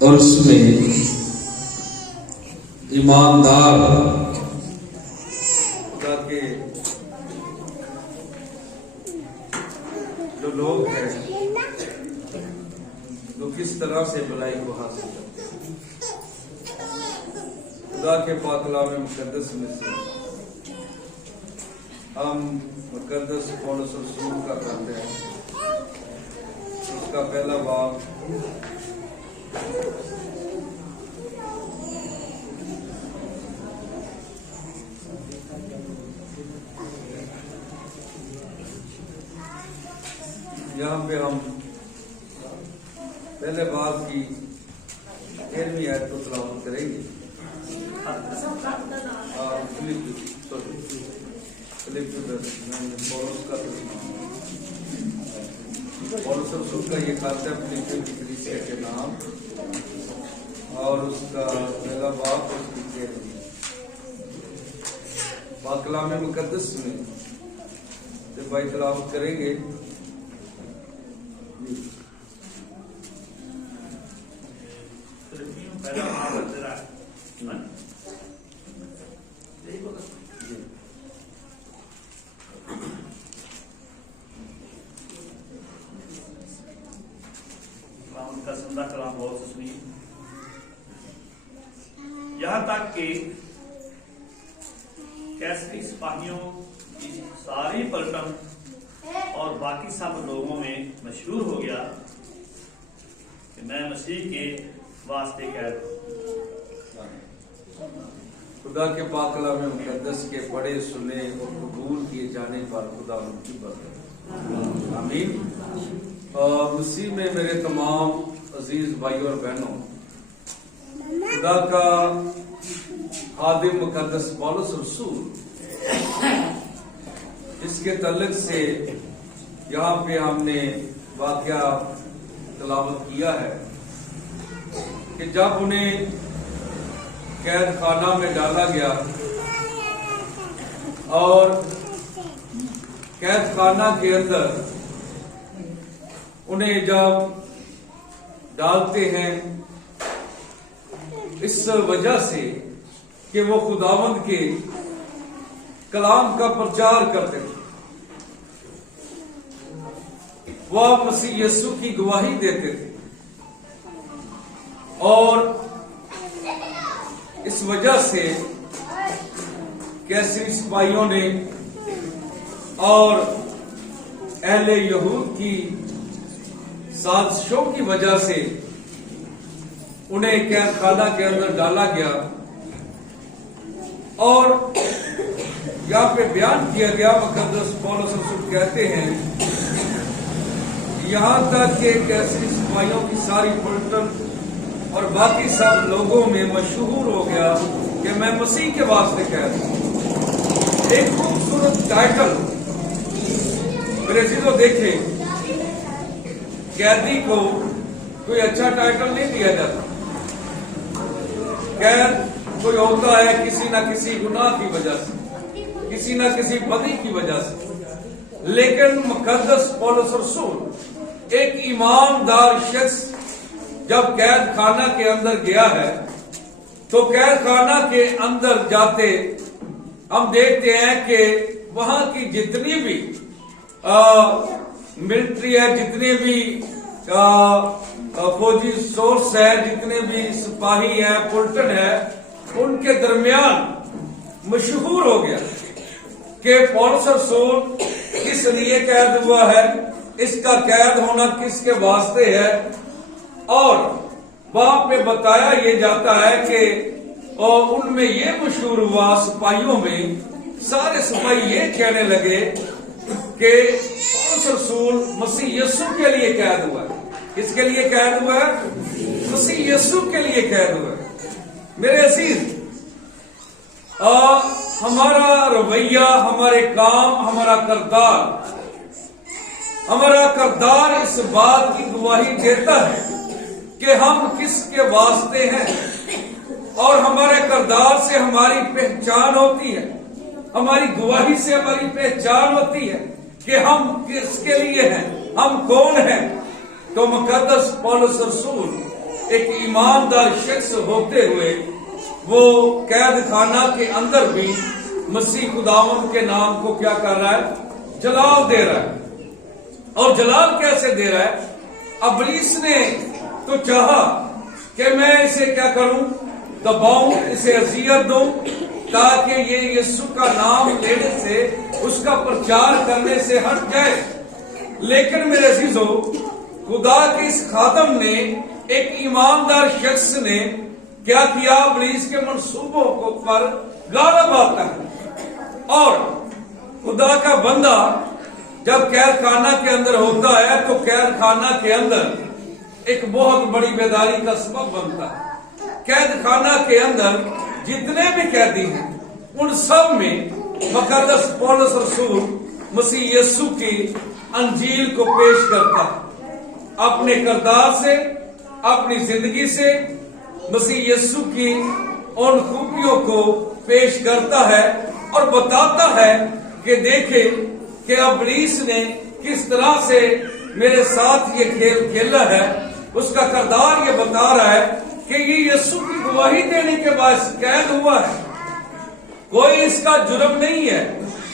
اور اس میں ایماندار خدا کے جو لوگ ہیں وہ کس طرح سے بھلائی کو حاصل کرتے ہیں. خدا کے پاک کلام مقدس میں سے ہم مقدس پولس رسول کا پڑھتے ہیں. اس کا پہلا باب یہاں پہ ہم پہلے باب کی 13ویں آیت کو تلاوت کریں گے. پولس رسول کا یہ خط ہے فلیپیوں کی کلیسیا کے نام اور اس کا پہلا باب اور اس کی 13ویں پاک کلام مقدس میں جب بھائی تلاوت کریں گے. کا زندہ کلام بہت سنیے. یہاں تک کہ کیسری سپاہیوں کی ساری پلٹن اور باقی سب لوگوں میں مشہور ہو گیا کہ میں مسیح کے واسطے قید ہوں. خدا کے پاک کلام مقدس کے پڑھے سنے اور قبول کیے جانے پر خدا ان کی برکت. آمین. مسیح میں میرے تمام عزیز بھائیوں اور بہنوں، خدا کا خادم مقدس پولس رسول اس کے تعلق سے یہاں پہ ہم نے واقعہ تلاوت کیا ہے کہ جب انہیں قید خانہ میں ڈالا گیا اور قید خانہ کے اندر انہیں جب ڈالتے ہیں اس وجہ سے کہ وہ خداوند کے کلام کا پرچار کرتے تھے، وہ مسیح یسوع کی گواہی دیتے تھے، اور اس وجہ سے کیسری سپاہیوں نے اور اہل یہود کی سازشوں کی وجہ سے انہیں قید خانہ کے اندر ڈالا گیا. اور یہاں پہ بیان کیا گیا، مقدس پولس رسول کہتے ہیں یہاں تک کہ کیسری سپاہیوں کی ساری پلٹن اور باقی سب لوگوں میں مشہور ہو گیا کہ میں مسیح کے واسطے قید ہوں. ایک خوبصورت ٹائٹل میرے عزیزو دیکھیں، قیدی کو کوئی اچھا ٹائٹل نہیں دیا جاتا. قید کوئی ہوتا ہے کسی نہ کسی گناہ کی وجہ سے، کسی نہ کسی بدی کی وجہ سے، لیکن مقدس پولس رسول ایک ایماندار شخص جب قید خانہ کے اندر گیا ہے تو قید خانہ کے اندر جاتے ہم دیکھتے ہیں کہ وہاں کی جتنی بھی ملٹری ہے، جتنے بھی فوجی سورس ہے، جتنے بھی سپاہی ہیں، پلٹن ہے، ان کے درمیان مشہور ہو گیا کہ پولس رسول کس لیے قید ہوا ہے، اس کا قید ہونا کس کے واسطے ہے. اور وہاں پہ بتایا یہ جاتا ہے کہ ان میں یہ مشہور ہوا سپاہیوں میں، سارے سپاہی یہ کہنے لگے کہ پولس رسول مسیح یسوع کے لیے قید ہوا ہے. کس کے لیے قید ہوا ہے؟ مسیح یسوع کے لیے قید ہوا ہے. میرے عزیز، ہمارا رویہ، ہمارے کام، ہمارا کردار اس بات کی گواہی دیتا ہے کہ ہم کس کے واسطے ہیں، اور ہمارے کردار سے ہماری پہچان ہوتی ہے، ہماری گواہی سے ہماری پہچان ہوتی ہے کہ ہم کس کے لیے ہیں، ہم کون ہیں. تو مقدس پولس رسول ایک ایماندار شخص ہوتے ہوئے وہ قید خانہ کے اندر بھی مسیح خداوند کے نام کو کیا کر رہا ہے؟ جلال دے رہا ہے۔ اور جلال کیسے دے رہا ہے؟ ابلیس نے تو چاہا کہ میں اسے کیا کروں؟ دباؤں، اسے اذیت دوں، تاکہ یہ یسوع کا نام لینے سے، اس کا پرچار کرنے سے ہٹ جائے۔ لیکن میرے عزیزو، خدا کے اس خادم نے، ایک ایماندار شخص نے کیا کیا؟ ابلیس کے منصوبوں کو پر غالب آتا ہے۔ اور خدا کا بندہ جب قید خانہ کے اندر ہوتا ہے تو قید خانہ کے اندر ایک بہت بڑی بیداری کا سبب بنتا ہے۔ قید خانہ کے اندر جتنے بھی قیدی ہیں ان سب میں مقدس پولس رسول مسیح یسوع کی انجیل کو پیش کرتا ہے، اپنے کردار سے، اپنی زندگی سے مسیح یسوع کی ان خوبیوں کو پیش کرتا ہے اور بتاتا ہے کہ دیکھیں کہ ابلیس نے کس طرح سے میرے ساتھ یہ کھیل کھیلا ہے۔ اس کا کردار یہ بتا رہا ہے کہ یہ یسوع کی گواہی دینے کے باعث قید ہوا ہے۔ کوئی اس کا جرم نہیں ہے،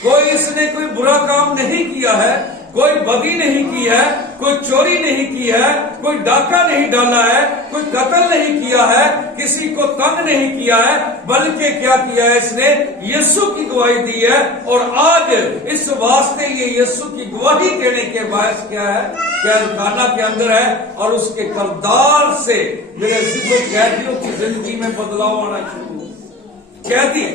کوئی اس نے کوئی برا کام نہیں کیا ہے، کوئی بدی نہیں کی ہے، کوئی چوری نہیں کی ہے، کوئی ڈاکہ نہیں ڈالا ہے، کوئی قتل نہیں کیا ہے، کسی کو تنگ نہیں کیا ہے، بلکہ کیا کیا ہے؟ اس نے یسوع کی گواہی دی ہے۔ اور آج اس واسطے یہ یسوع کی گواہی دینے کے باعث کیا ہے؟ قید خانہ کے اندر ہے، اور اس کے کردار سے میرے عزیزوں قیدیوں کی زندگی میں بدلاؤ آنا شروع ہو، قیدی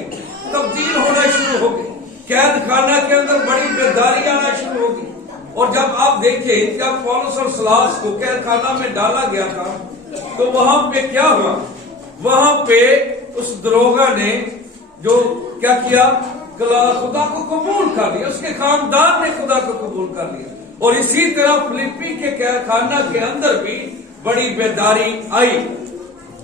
تبدیل ہونا شروع ہو گئی، قید خانہ کے اندر بڑی بیداری آنا شروع ہو گئی۔ اور جب آپ دیکھیں جب پولس اور سلاس کو قید خانہ میں ڈالا گیا تھا تو وہاں پہ کیا ہوا؟ وہاں پہ اس دروگا نے جو کیا کیا؟ خدا کو قبول کر لیا، اس کے خاندان نے خدا کو قبول کر لیا۔ اور اسی طرح فلپی کے قید خانہ کے اندر بھی بڑی بیداری آئی،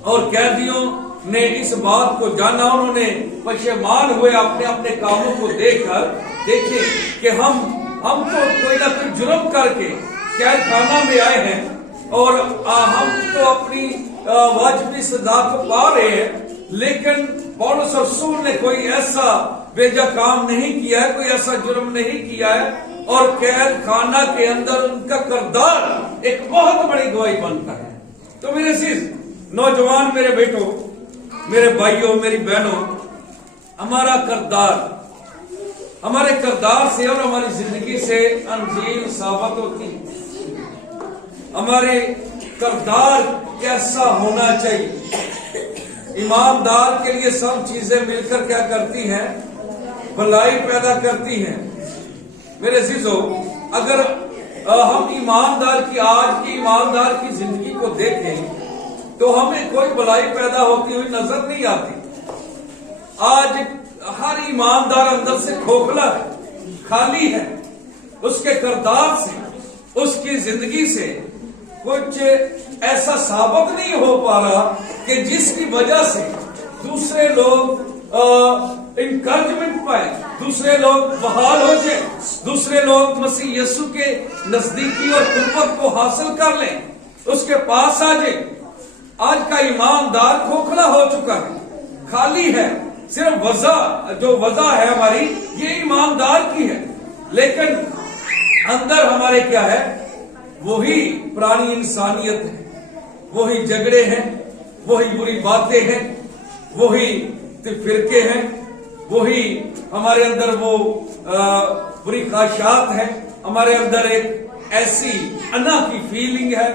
اور قیدیوں نے اس بات کو جانا، انہوں نے پشیمان ہوئے اپنے اپنے کاموں کو دیکھ کر، دیکھیں کہ ہم تو کوئی نہ کوئی جرم کر کے قید خانہ میں آئے ہیں، اور ہم تو اپنی واجبی سزا کو پا رہے ہیں، لیکن پولس رسول نے کوئی ایسا بیجا کام نہیں کیا ہے، کوئی ایسا جرم نہیں کیا ہے، اور قید خانہ کے اندر ان کا کردار ایک بہت بڑی گواہی بنتا ہے۔ تو میرے عزیز نوجوان، میرے بیٹوں، میرے بھائیوں، میری بہنوں، ہمارا کردار، ہمارے کردار سے اور ہماری زندگی سے انجیل ثابت ہوتی ہے۔ ہمارے کردار کیسا ہونا چاہیے؟ ایماندار کے لیے سب چیزیں مل کر کیا کرتی ہیں؟ بھلائی پیدا کرتی ہیں۔ میرے عزیزو، اگر ہم ایماندار کی، آج کی ایماندار کی زندگی کو دیکھیں تو ہمیں کوئی بھلائی پیدا ہوتی ہوئی نظر نہیں آتی۔ آج ہر ایماندار اندر سے کھوکھلا ہے، خالی ہے، اس کے کردار سے، اس کی زندگی سے کچھ ایسا ثابت نہیں ہو پا رہا کہ جس کی وجہ سے دوسرے لوگ انکریجمنٹ پائے، دوسرے لوگ بحال ہو جائیں، دوسرے لوگ مسیح یسوع کے نزدیکی اور قربت کو حاصل کر لیں، اس کے پاس آ جائیں۔ آج کا ایماندار کھوکھلا ہو چکا ہے، خالی ہے، صرف جو وضع ہے ہماری یہ ایماندار کی ہے، لیکن اندر ہمارے کیا ہے؟ وہی پرانی انسانیت ہے، وہی جھگڑے ہیں، وہی بری باتیں ہیں، وہی فرقے ہیں، وہی ہمارے اندر وہ بری خواہشات ہیں، ہمارے اندر ایک ایسی انا کی فیلنگ ہے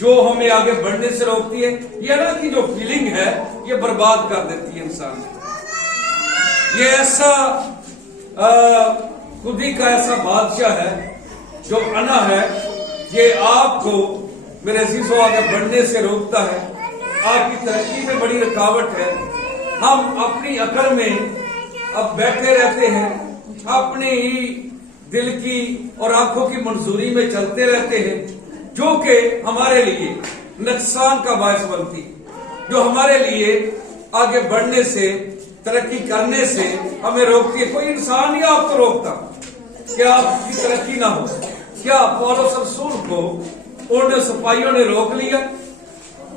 جو ہمیں آگے بڑھنے سے روکتی ہے۔ یہ انا کی جو فیلنگ ہے یہ برباد کر دیتی ہے انسان کو۔ یہ ایسا خودی کا ایسا بادشاہ ہے جو انا ہے، یہ آپ کو میرے عزیزوں آگے بڑھنے سے روکتا ہے، آپ کی ترقی میں بڑی رکاوٹ ہے۔ ہم اپنی عقل میں اب بیٹھے رہتے ہیں، اپنے ہی دل کی اور آنکھوں کی منظوری میں چلتے رہتے ہیں، جو کہ ہمارے لیے نقصان کا باعث بنتی، جو ہمارے لیے آگے بڑھنے سے، ترقی کرنے سے ہمیں روکتی ہے۔ کوئی انسان ہی آپ کو روکتا کیا آپ کی ترقی نہ ہو؟ کیا پولس رسول کو ان سپاہیوں نے روک لیا؟